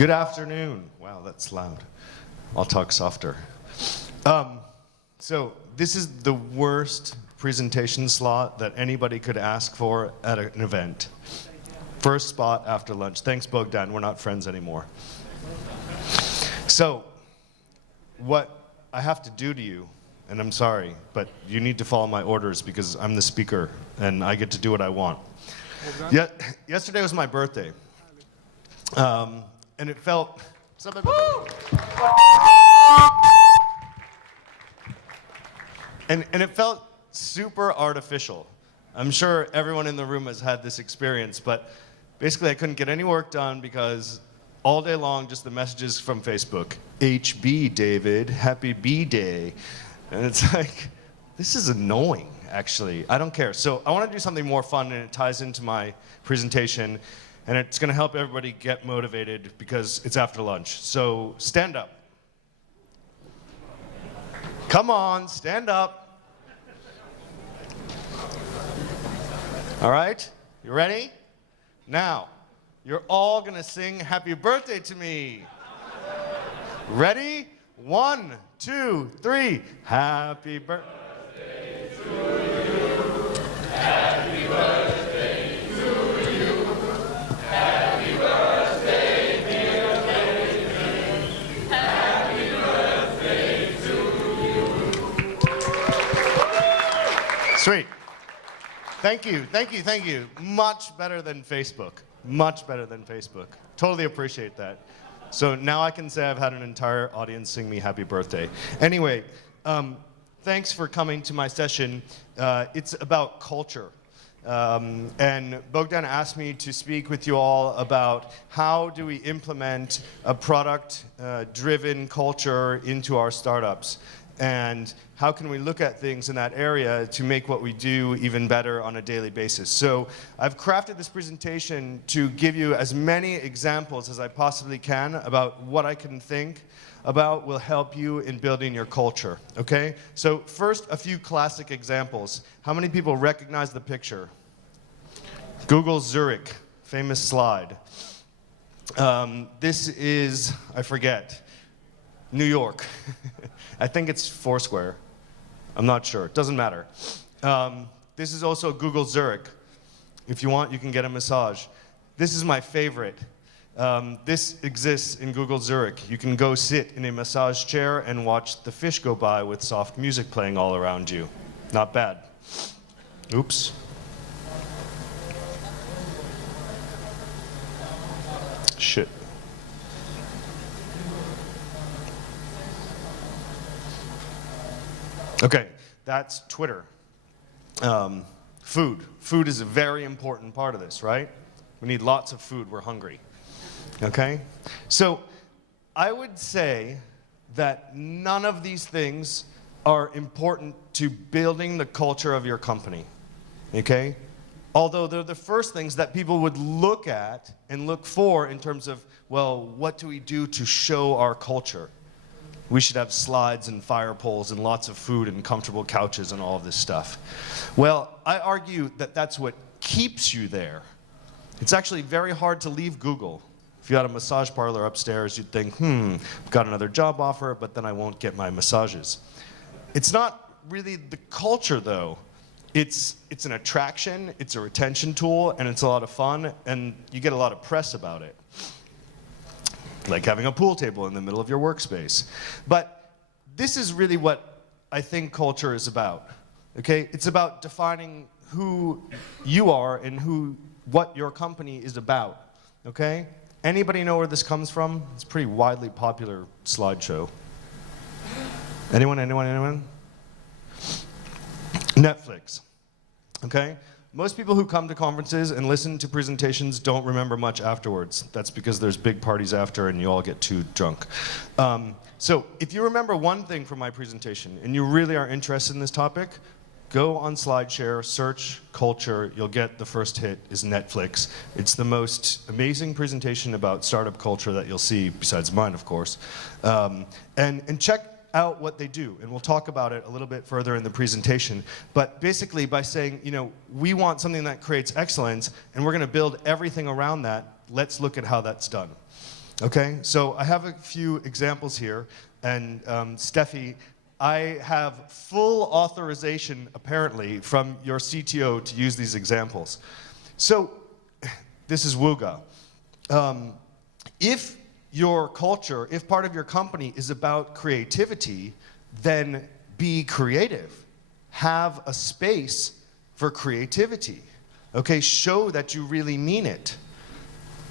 Good afternoon. Wow, that's loud. I'll talk softer. So this is the worst presentation slot that anybody could ask for at an event. First spot after lunch. Thanks, Bogdan. We're not friends anymore. So what I have to do to you, and I'm sorry, but you need to follow my orders because I'm the speaker and I get to do what I want. Yesterday was my birthday. And it felt... And it felt super artificial. I'm sure everyone in the room has had this experience, but basically I couldn't get any work done because all day long, just the messages from Facebook. HB, David, happy B-Day. And it's like, this is annoying, actually. I don't care. So I want to do something more fun, and it ties into my presentation, and it's going to help everybody get motivated because it's after lunch. So stand up. Come on, stand up. All right, you ready? Now, you're all gonna sing happy birthday to me. Ready? 1, 2, 3. Happy birthday to you. Happy birthday to you. Happy birthday, dear David. Happy birthday to you. Sweet. Thank you, thank you, thank you. Much better than Facebook. Much better than Facebook. Totally appreciate that. So now I can say I've had an entire audience sing me happy birthday. Anyway, thanks for coming to my session. It's about culture. And Bogdan asked me to speak with you all about how do we implement a product-driven culture into our startups. And how can we look at things in that area to make what we do even better on a daily basis. So I've crafted this presentation to give you as many examples as I possibly can about what I can think about will help you in building your culture, okay? So first, a few classic examples. How many people recognize the picture? Google Zurich, famous slide. This is, I forget, New York. I think it's Foursquare. I'm not sure. It doesn't matter. This is also Google Zurich. If you want, you can get a massage. This is my favorite. This exists in Google Zurich. You can go sit in a massage chair and watch the fish go by with soft music playing all around you. Not bad. Oops. Shit. Okay, that's Twitter. Food. Food is a very important part of this, right? We need lots of food. We're hungry. Okay? So I would say that none of these things are important to building the culture of your company. Okay? Although they're the first things that people would look at and look for in terms of, well, what do we do to show our culture? We should have slides and fire poles and lots of food and comfortable couches and all of this stuff. Well, I argue that that's what keeps you there. It's actually very hard to leave Google. If you had a massage parlor upstairs, you'd think, I've got another job offer, but then I won't get my massages. It's not really the culture, though. It's an attraction, it's a retention tool, and it's a lot of fun, and you get a lot of press about it. Like having a pool table in the middle of your workspace. But this is really what I think culture is about, okay? It's about defining who you are and what your company is about, okay? Anybody know where this comes from? It's a pretty widely popular slideshow. Anyone? Netflix, okay? Most people who come to conferences and listen to presentations don't remember much afterwards. That's because there's big parties after and you all get too drunk. So if you remember one thing from my presentation and you really are interested in this topic, go on SlideShare, search culture, you'll get the first hit is Netflix. It's the most amazing presentation about startup culture that you'll see, besides mine, of course. And check out what they do, and we'll talk about it a little bit further in the presentation. But basically by saying, we want something that creates excellence, and we're going to build everything around that, let's look at how that's done. Okay, so I have a few examples here, and Steffi, I have full authorization, apparently, from your CTO to use these examples. So, this is Wooga. If your culture, if part of your company is about creativity, then be creative. Have a space for creativity. Okay, show that you really mean it.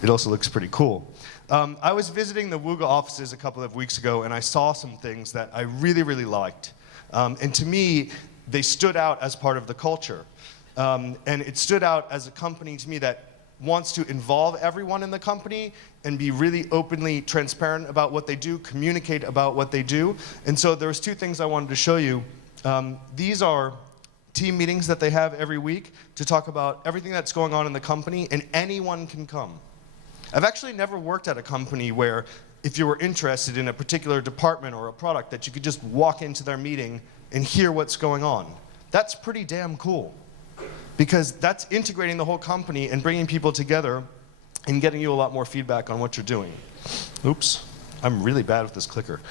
It also looks pretty cool. I was visiting the Wooga offices a couple of weeks ago, and I saw some things that I really, really liked. And to me, they stood out as part of the culture. And it stood out as a company to me that wants to involve everyone in the company and be really openly transparent about what they do, communicate about what they do. And so there was two things I wanted to show you. These are team meetings that they have every week to talk about everything that's going on in the company, and anyone can come. I've actually never worked at a company where if you were interested in a particular department or a product that you could just walk into their meeting and hear what's going on. That's pretty damn cool, because that's integrating the whole company and bringing people together and getting you a lot more feedback on what you're doing. Oops, I'm really bad with this clicker.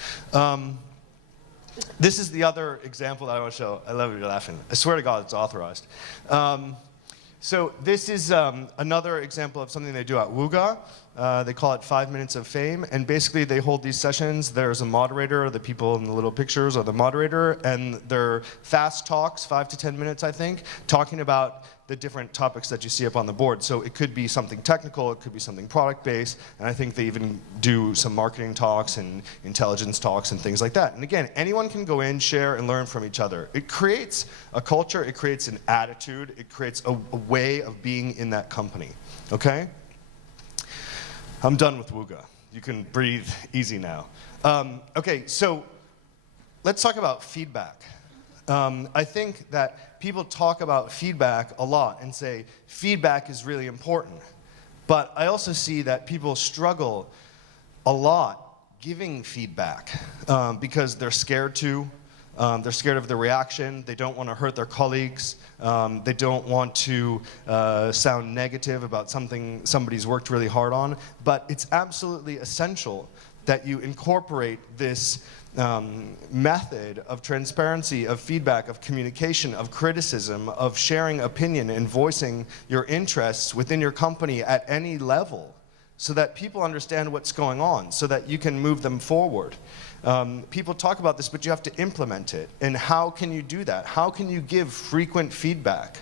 This is the other example that I want to show. I love it, you're laughing. I swear to God, it's authorized. So this is another example of something they do at Wooga. They call it 5 Minutes of Fame, and basically they hold these sessions. There's a moderator, the people in the little pictures are the moderator, and they're fast talks, 5 to 10 minutes, I think, talking about the different topics that you see up on the board. So it could be something technical, it could be something product-based, and I think they even do some marketing talks and intelligence talks and things like that. And again, anyone can go in, share, and learn from each other. It creates a culture, it creates an attitude, it creates a way of being in that company, okay? I'm done with Wooga. You can breathe easy now. Okay, so let's talk about feedback. I think that people talk about feedback a lot and say feedback is really important. But I also see that people struggle a lot giving feedback because they're scared to. They're scared of the reaction. They don't want to hurt their colleagues. They don't want to sound negative about something somebody's worked really hard on. But it's absolutely essential that you incorporate this method of transparency, of feedback, of communication, of criticism, of sharing opinion and voicing your interests within your company at any level so that people understand what's going on, so that you can move them forward. People talk about this, but you have to implement it. And how can you do that? How can you give frequent feedback?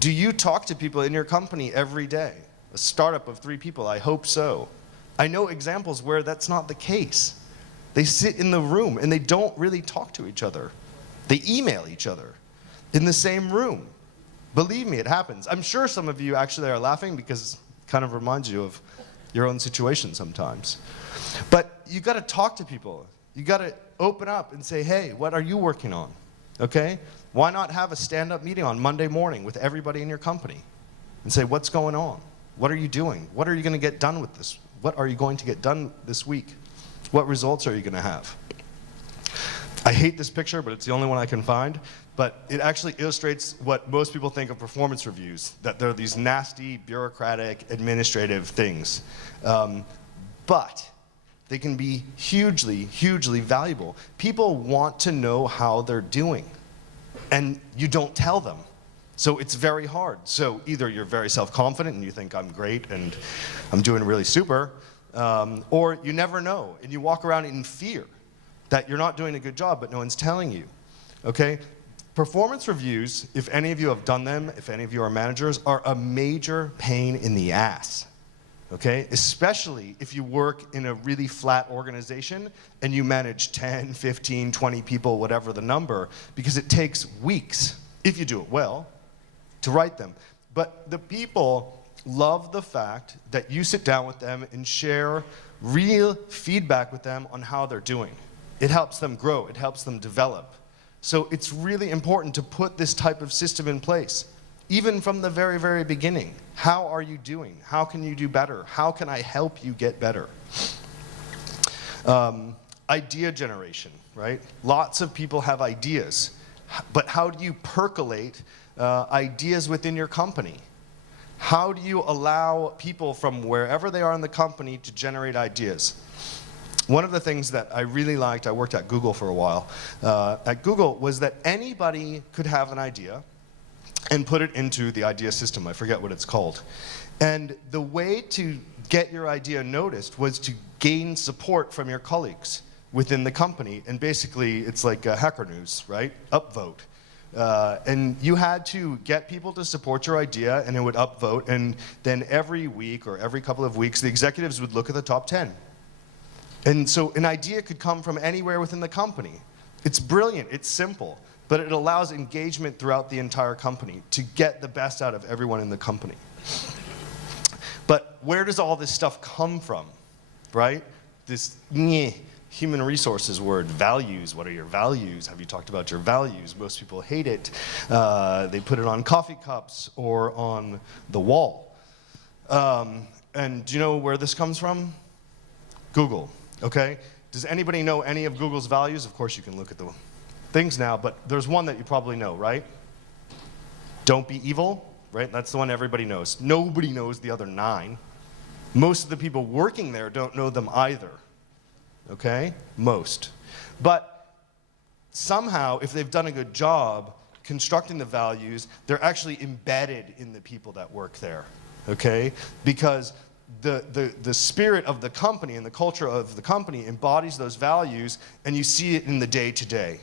Do you talk to people in your company every day? A startup of 3 people, I hope so. I know examples where that's not the case. They sit in the room and they don't really talk to each other. They email each other in the same room. Believe me, it happens. I'm sure some of you actually are laughing because it kind of reminds you of your own situation sometimes. But you got to talk to people. You got to open up and say, hey, what are you working on? Okay? Why not have a stand-up meeting on Monday morning with everybody in your company and say, what's going on? What are you doing? What are you going to get done with this? What are you going to get done this week? What results are you going to have? I hate this picture, but it's the only one I can find. But it actually illustrates what most people think of performance reviews, that they're these nasty, bureaucratic, administrative things. But they can be hugely, hugely valuable. People want to know how they're doing, and you don't tell them. So it's very hard. So either you're very self-confident and you think I'm great and I'm doing really super, or you never know, and you walk around in fear that you're not doing a good job, but no one's telling you, okay? Performance reviews, if any of you have done them, if any of you are managers, are a major pain in the ass, okay? Especially if you work in a really flat organization and you manage 10, 15, 20 people, whatever the number, because it takes weeks, if you do it well, to write them. But the people love the fact that you sit down with them and share real feedback with them on how they're doing. It helps them grow, it helps them develop. So it's really important to put this type of system in place, even from the very, very beginning. How are you doing? How can you do better? How can I help you get better? Idea generation, right? Lots of people have ideas, but how do you percolate ideas within your company? How do you allow people from wherever they are in the company to generate ideas? One of the things that I really liked, I worked at Google for a while, at Google, was that anybody could have an idea and put it into the idea system. I forget what it's called. And the way to get your idea noticed was to gain support from your colleagues within the company. And basically, it's like Hacker News, right? Upvote. And you had to get people to support your idea, and it would upvote. And then every week or every couple of weeks, the executives would look at the top 10. And so an idea could come from anywhere within the company. It's brilliant. It's simple. But it allows engagement throughout the entire company to get the best out of everyone in the company. But where does all this stuff come from, right? This human resources word, values. What are your values? Have you talked about your values? Most people hate it. They put it on coffee cups or on the wall. And do you know where this comes from? Google, okay? Does anybody know any of Google's values? Of course you can look at the things now, but there's one that you probably know, right? Don't be evil, right? That's the one everybody knows. Nobody knows the other 9. Most of the people working there don't know them either, okay? Most. But somehow, if they've done a good job constructing the values, they're actually embedded in the people that work there, okay? Because the spirit of the company and the culture of the company embodies those values, and you see it in the day-to-day.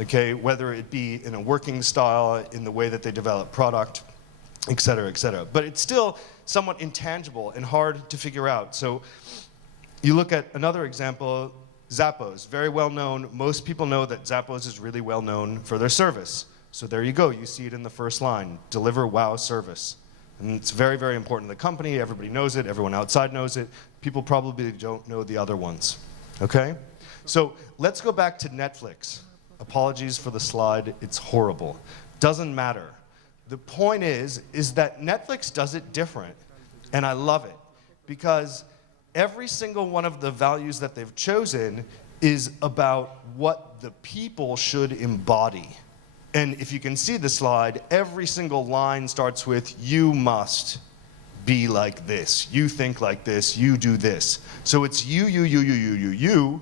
Okay, whether it be in a working style, in the way that they develop product, et cetera, et cetera. But it's still somewhat intangible and hard to figure out. So you look at another example, Zappos, very well known. Most people know that Zappos is really well known for their service. So there you go, you see it in the first line, deliver wow service. And it's very, very important to the company, everybody knows it, everyone outside knows it. People probably don't know the other ones, okay? So let's go back to Netflix. Apologies for the slide, it's horrible. Doesn't matter. The point is that Netflix does it different, and I love it, because every single one of the values that they've chosen is about what the people should embody. And if you can see the slide, every single line starts with, you must be like this, you think like this, you do this. So it's you,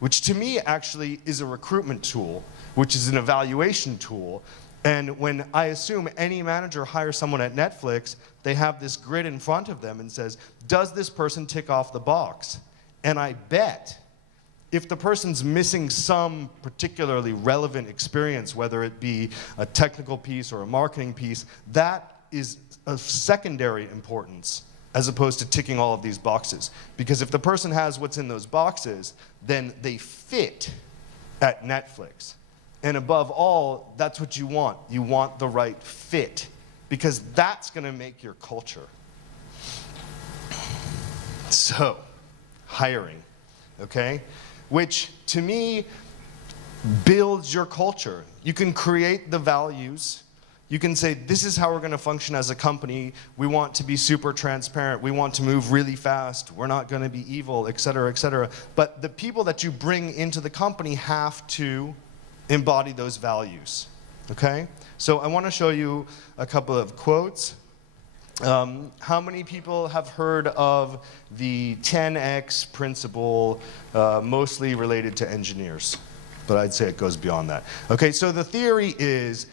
which to me actually is a recruitment tool, which is an evaluation tool. And when I assume any manager hires someone at Netflix, they have this grid in front of them and says, does this person tick off the box? And I bet if the person's missing some particularly relevant experience, whether it be a technical piece or a marketing piece, that is of secondary importance, as opposed to ticking all of these boxes. Because if the person has what's in those boxes, then they fit at Netflix. And above all, that's what you want. You want the right fit, because that's gonna make your culture. So, hiring, okay? Which, to me, builds your culture. You can create the values. You can say, this is how we're going to function as a company. We want to be super transparent. We want to move really fast. We're not going to be evil, et cetera, et cetera. But the people that you bring into the company have to embody those values, okay? So I want to show you a couple of quotes. How many people have heard of the 10x principle, mostly related to engineers? But I'd say it goes beyond that. Okay, so the theory is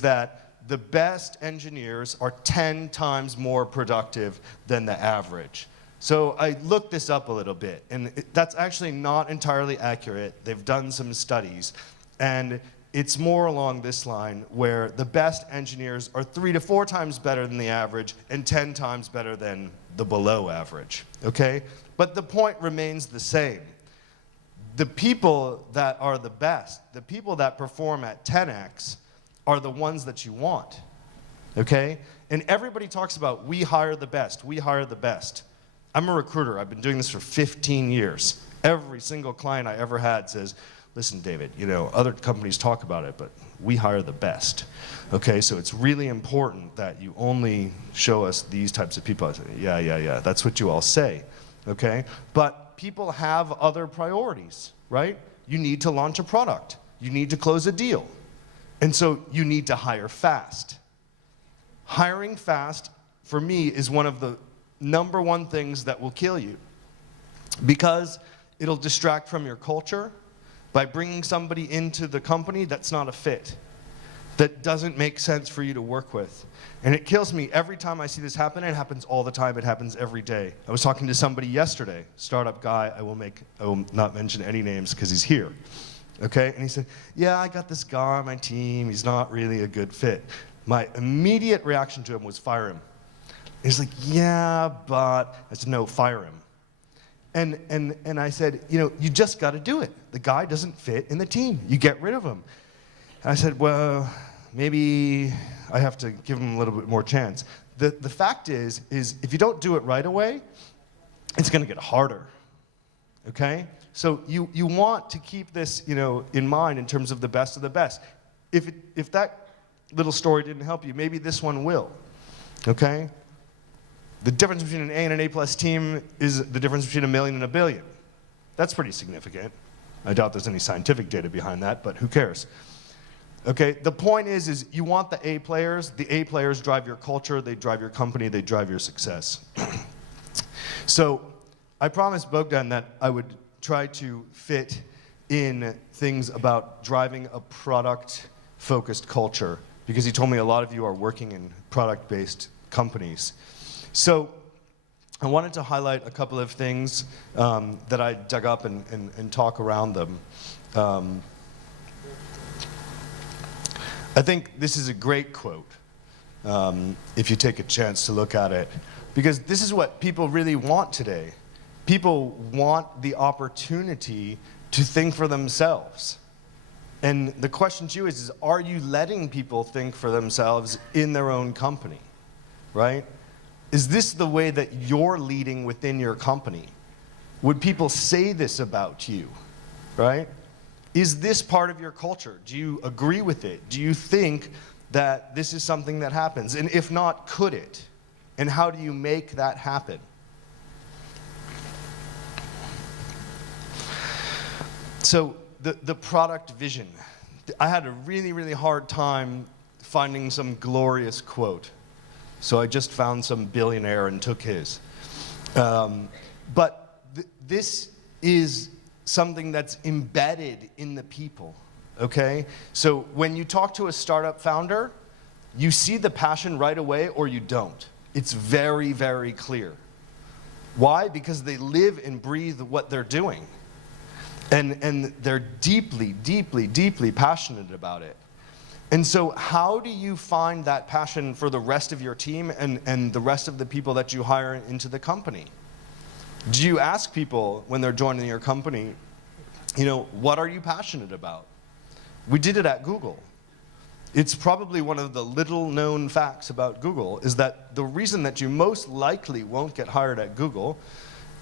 that the best engineers are 10 times more productive than the average. So I looked this up a little bit, and that's actually not entirely accurate. They've done some studies, and it's more along this line, where the best engineers are 3 to 4 times better than the average and 10 times better than the below average, okay? But the point remains the same. The people that are the best, the people that perform at 10x, are the ones that you want, okay? And everybody talks about, we hire the best, we hire the best. I'm a recruiter, I've been doing this for 15 years. Every single client I ever had says, listen, David, you know, other companies talk about it, but we hire the best. Okay, so it's really important that you only show us these types of people. I say, yeah, that's what you all say, okay? But people have other priorities, right? You need to launch a product. You need to close a deal. And so you need to hire fast. Hiring fast for me, is one of the number one things that will kill you. Because it'll distract from your culture by bringing somebody into the company that's not a fit, that doesn't make sense for you to work with. And it kills me every time I see this happen. It happens all the time. It happens every day. I was talking to somebody yesterday, startup guy. I will not mention any names because he's here. Okay? And he said, yeah, I got this guy on my team. He's not really a good fit. My immediate reaction to him was fire him. He's like, yeah, but I said, no, fire him. And I said, you just got to do it. The guy doesn't fit in the team. You get rid of him. And I said, well, maybe I have to give him a little bit more chance. The fact is if you don't do it right away, it's going to get harder. Okay? So you want to keep this, in mind in terms of the best of the best. If that little story didn't help you, maybe this one will. Okay? The difference between an A and an A+ team is the difference between 1 million and 1 billion. That's pretty significant. I doubt there's any scientific data behind that, but who cares? Okay, the point is you want the A players. The A players drive your culture, they drive your company, they drive your success. So I promised Bogdan that I would try to fit in things about driving a product-focused culture, because he told me a lot of you are working in product-based companies. So I wanted to highlight a couple of things that I dug up and talk around them. I think this is a great quote, if you take a chance to look at it, because this is what people really want today. People want the opportunity to think for themselves. And the question to you is are you letting people think for themselves in their own company, right? Is this the way that you're leading within your company? Would people say this about you, right? Is this part of your culture? Do you agree with it? Do you think that this is something that happens? And if not, could it? And how do you make that happen? So the product vision. I had a really, really hard time finding some glorious quote. So I just found some billionaire and took his. But this is something that's embedded in the people, okay? So when you talk to a startup founder, you see the passion right away or you don't. It's very, very clear. Why? Because they live and breathe what they're doing. And they're deeply, deeply, deeply passionate about it. And so how do you find that passion for the rest of your team and the rest of the people that you hire into the company? Do you ask people when they're joining your company, what are you passionate about? We did it at Google. It's probably one of the little known facts about Google is that the reason that you most likely won't get hired at Google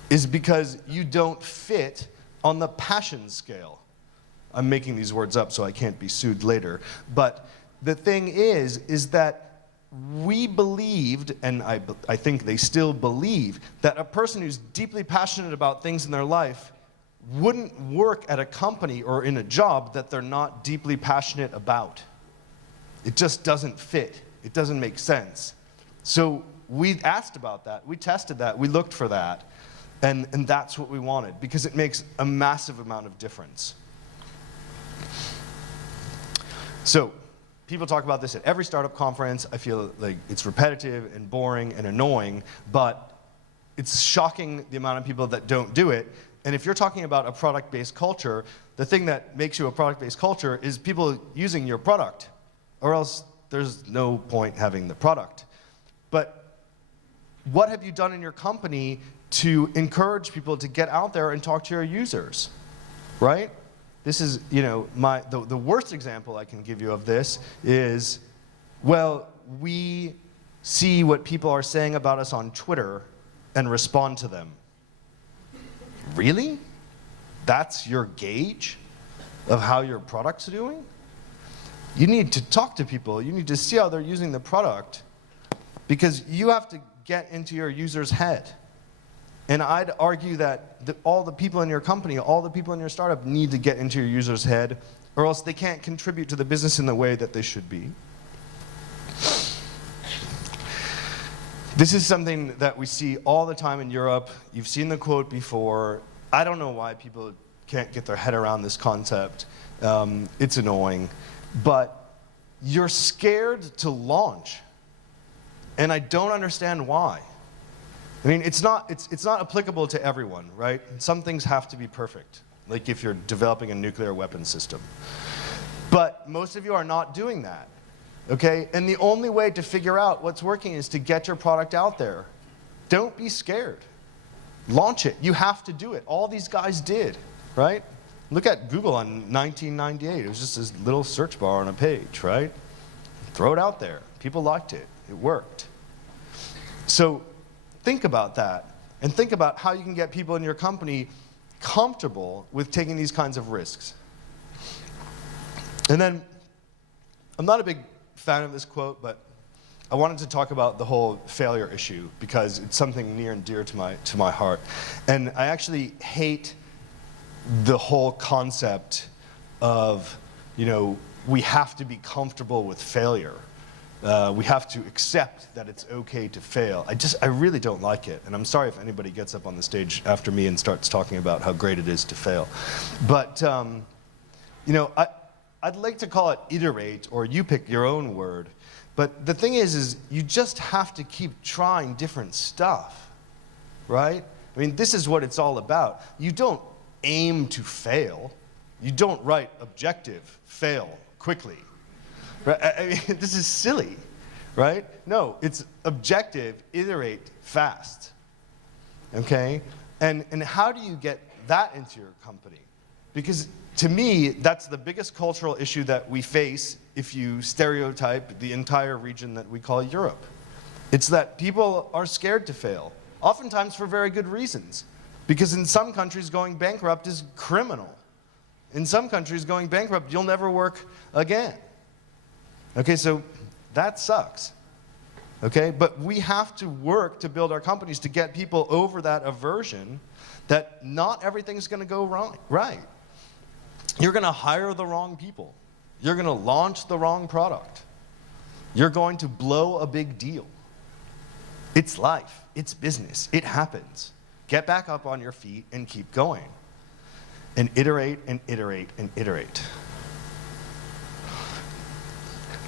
is because you don't fit on the passion scale. I'm making these words up so I can't be sued later. But the thing is that we believed, and I think they still believe, that a person who's deeply passionate about things in their life wouldn't work at a company or in a job that they're not deeply passionate about. It just doesn't fit. It doesn't make sense. So we asked about that. We tested that. We looked for that. And that's what we wanted, because it makes a massive amount of difference. So people talk about this at every startup conference. I feel like it's repetitive and boring and annoying, but it's shocking the amount of people that don't do it. And if you're talking about a product-based culture, the thing that makes you a product-based culture is people using your product, or else there's no point having the product. But what have you done in your company to encourage people to get out there and talk to your users, right? This is, the worst example I can give you of this is, well, we see what people are saying about us on Twitter and respond to them. Really? That's your gauge of how your product's doing? You need to talk to people. You need to see how they're using the product, because you have to get into your user's head. And I'd argue that all the people in your company, all the people in your startup need to get into your user's head, or else they can't contribute to the business in the way that they should be. This is something that we see all the time in Europe. You've seen the quote before. I don't know why people can't get their head around this concept. It's annoying. But you're scared to launch. And I don't understand why. I mean, it's not applicable to everyone, right? Some things have to be perfect, like if you're developing a nuclear weapon system. But most of you are not doing that. Okay, and the only way to figure out what's working is to get your product out there. Don't be scared. Launch it. You have to do it. All these guys did, right? Look at Google in 1998. It was just this little search bar on a page, right? Throw it out there. People liked it. It worked. So think about that, and think about how you can get people in your company comfortable with taking these kinds of risks. And then, I'm not a big fan of this quote, but I wanted to talk about the whole failure issue because it's something near and dear to my heart. And I actually hate the whole concept of, you know, we have to be comfortable with failure. We have to accept that it's okay to fail. I really don't like it. And I'm sorry if anybody gets up on the stage after me and starts talking about how great it is to fail. But, you know, I'd like to call it iterate, or you pick your own word. But the thing is you just have to keep trying different stuff, right? I mean, this is what it's all about. You don't aim to fail. You don't write objective, fail quickly. Right? I mean, this is silly, right? No, it's objective, iterate, fast, okay? And how do you get that into your company? Because to me, that's the biggest cultural issue that we face if you stereotype the entire region that we call Europe. It's that people are scared to fail, oftentimes for very good reasons. Because in some countries, going bankrupt is criminal. In some countries, going bankrupt, you'll never work again. Okay, so that sucks. Okay, but we have to work to build our companies to get people over that aversion that not everything's going to go wrong, right. You're going to hire the wrong people. You're going to launch the wrong product. You're going to blow a big deal. It's life. It's business. It happens. Get back up on your feet and keep going. And iterate and iterate and iterate.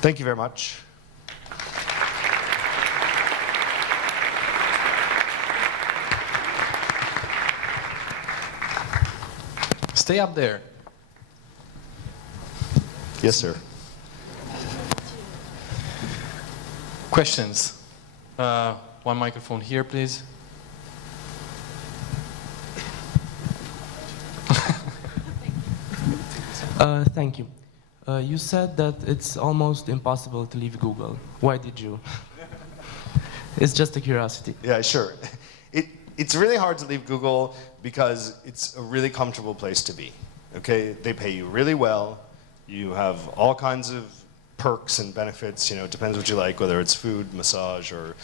Thank you very much. Stay up there. Yes, sir. Questions? One microphone here, please. Thank you. You said that it's almost impossible to leave Google. Why did you? It's just a curiosity. Yeah, sure. It's really hard to leave Google because it's a really comfortable place to be. Okay, they pay you really well. You have all kinds of perks and benefits. You know, it depends what you like, whether it's food, massage, or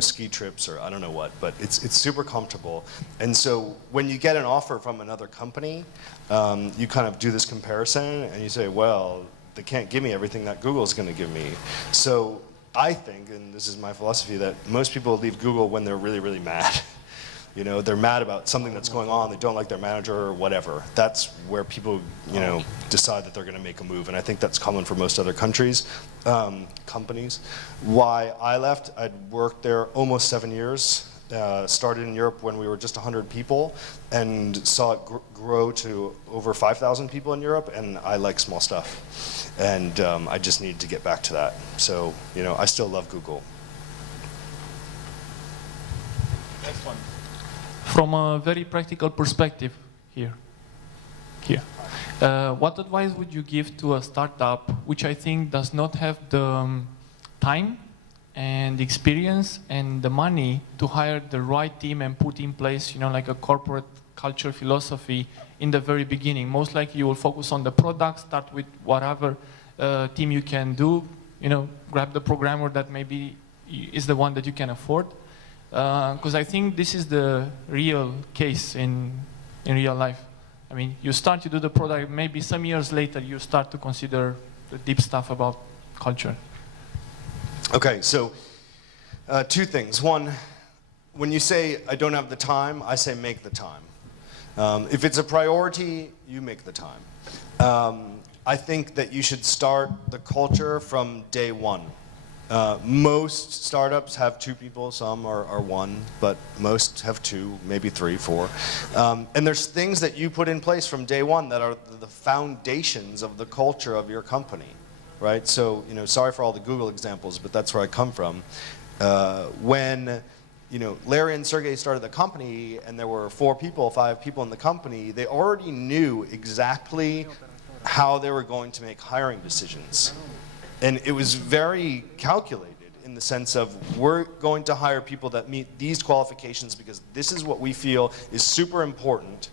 ski trips, or I don't know what. But it's super comfortable. And so when you get an offer from another company, you kind of do this comparison, and you say, well, they can't give me everything that Google's going to give me. So I think, and this is my philosophy, that most people leave Google when they're really, really mad. You know, they're mad about something that's going on, they don't like their manager or whatever. That's where people, decide that they're going to make a move. And I think that's common for most other countries, companies. Why I left, I'd worked there almost 7 years. Started in Europe when we were just 100 people and saw it grow to over 5,000 people in Europe, and I like small stuff. And I just needed to get back to that. So, I still love Google. Next one. From a very practical perspective here. What advice would you give to a startup which I think does not have the time and experience and the money to hire the right team and put in place, like a corporate culture philosophy in the very beginning? Most likely you will focus on the product, start with whatever team you can do, grab the programmer that maybe is the one that you can afford. Because I think this is the real case in real life. I mean, you do the product, maybe some years later you start to consider the deep stuff about culture. Okay, so Two things. One, when you say, I don't have the time, I say make the time. If it's a priority, you make the time. I think that you should start the culture from day one. Most startups have 2 people, some are 1, but most have 2, maybe 3, 4. And there's things that you put in place from day one that are the foundations of the culture of your company, right? So, sorry for all the Google examples, but that's where I come from. When Larry and Sergey started the company and there were 4 people, 5 people in the company, they already knew exactly how they were going to make hiring decisions. And it was very calculated in the sense of, we're going to hire people that meet these qualifications because this is what we feel is super important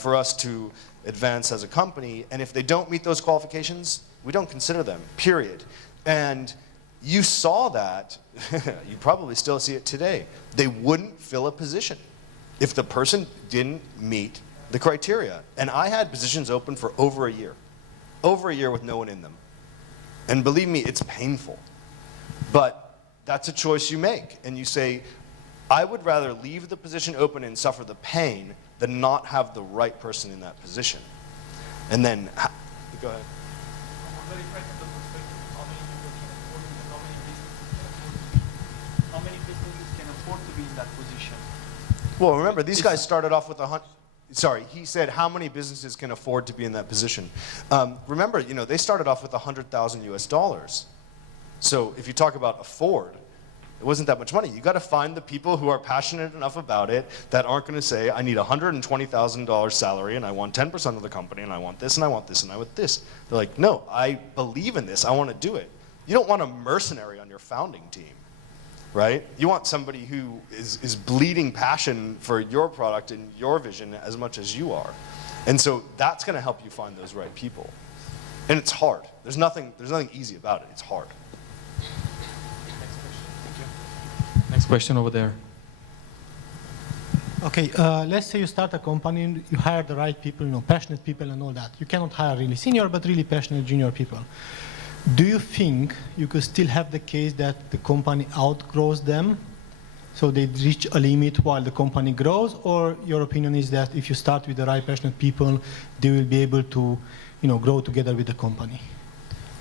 for us to advance as a company. And if they don't meet those qualifications, we don't consider them, period. And you saw that, you probably still see it today. They wouldn't fill a position if the person didn't meet the criteria. And I had positions open for over a year with no one in them. And believe me, it's painful. But that's a choice you make. And you say, I would rather leave the position open and suffer the pain than not have the right person in that position. And then, go ahead. From a very practical perspective, how many businesses can afford to be in that position? Well, remember, these guys started off with Sorry, he said how many businesses can afford to be in that position. Remember, they started off with $100,000 US. So if you talk about afford, it wasn't that much money. You got to find the people who are passionate enough about it that aren't going to say, I need $120,000 salary and I want 10% of the company and I want this and I want this and I want this. They're like, no, I believe in this. I want to do it. You don't want a mercenary on your founding team, right? You want somebody who is bleeding passion for your product and your vision as much as you are. And so that's going to help you find those right people. And it's hard. There's nothing easy about it. It's hard. Next question over there. Okay, let's say you start a company and you hire the right people, passionate people and all that. You cannot hire really senior, but really passionate junior people. Do you think you could still have the case that the company outgrows them, so they reach a limit while the company grows, or your opinion is that if you start with the right passionate people, they will be able to, grow together with the company?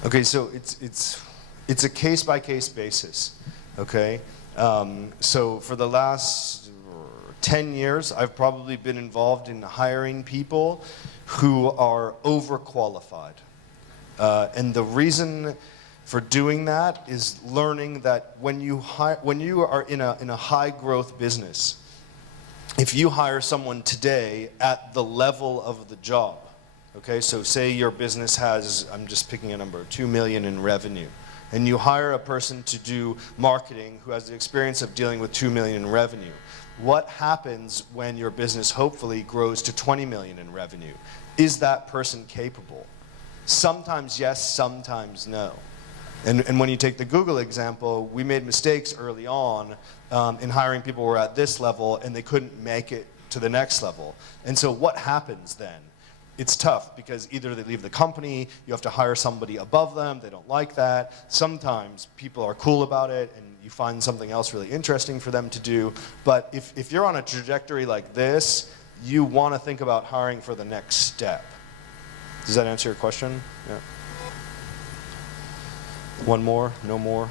Okay, so it's a case-by-case basis, okay? So for the last 10 years, I've probably been involved in hiring people who are overqualified. And the reason for doing that is learning that when you are in a high growth business, if you hire someone today at the level of the job, okay, so say your business has, I'm just picking a number, 2 million in revenue, and you hire a person to do marketing who has the experience of dealing with 2 million in revenue. What happens when your business hopefully grows to 20 million in revenue? Is that person capable? Sometimes yes, sometimes no. And when you take the Google example, we made mistakes early on in hiring people who were at this level and they couldn't make it to the next level. And so what happens then? It's tough because either they leave the company, you have to hire somebody above them, they don't like that. Sometimes people are cool about it and you find something else really interesting for them to do. But if you're on a trajectory like this, you want to think about hiring for the next step. Does that answer your question? Yeah. One more? No more?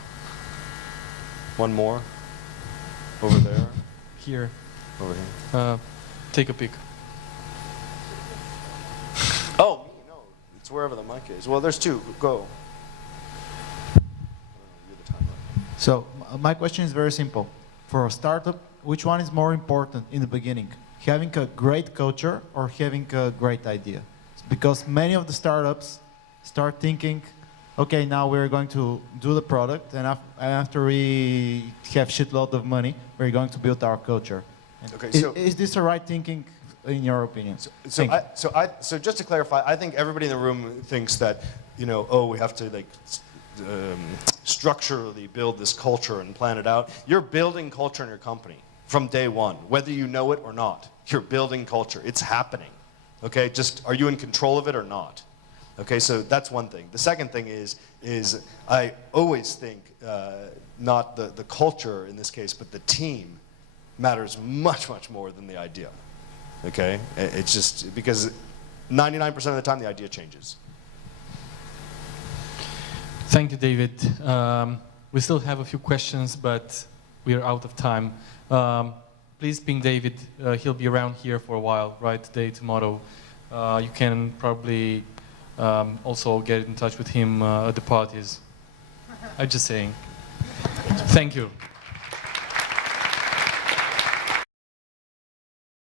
One more? Over there? Here. Over here? Take a pick. Oh, me? No. It's wherever the mic is. Well, there's 2. Go. You're the timer. So my question is very simple. For a startup, which one is more important in the beginning? Having a great culture or having a great idea? Because many of the startups start thinking, okay, now we're going to do the product, and after we have shitload of money, we're going to build our culture. Okay, is this the right thinking, in your opinion? So just to clarify, I think everybody in the room thinks that, we have to structurally build this culture and plan it out. You're building culture in your company from day one, whether you know it or not. You're building culture. It's happening. Okay, just are you in control of it or not? Okay, so that's one thing. The second thing is I always think not the culture in this case, but the team matters much, much more than the idea. Okay, it's just because 99% of the time the idea changes. Thank you, David. We still have a few questions, but we are out of time. Please ping David. He'll be around here for a while, right? Today, tomorrow. You can probably also get in touch with him at the parties. I'm just saying. Thank you.